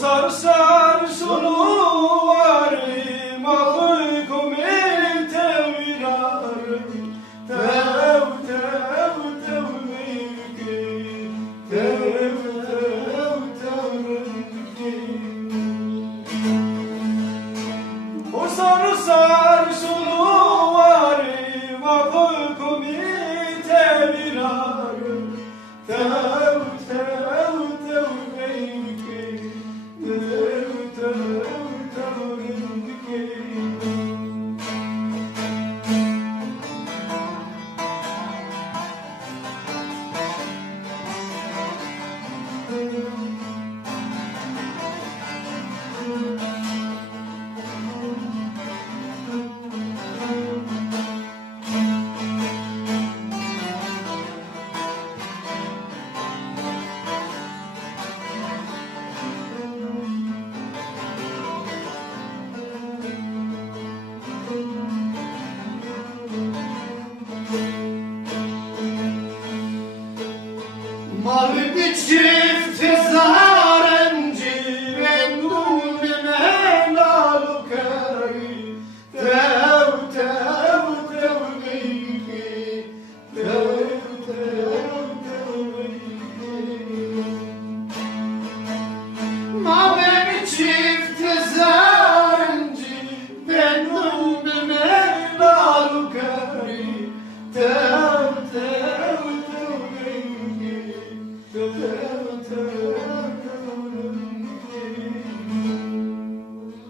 sar sar sunuari mahı komil tevirar tev tev tev mevki tev tev tev mevki o sar sar sunuari mahı komil tevirar tev tev tev mevki tev tev tev mevki Mavi bir çift zarenci Mendum binen alukari Tev tev tev meyki Tev tev tev meyki Mavi bir çift zarenci Mendum binen alukari Tev tev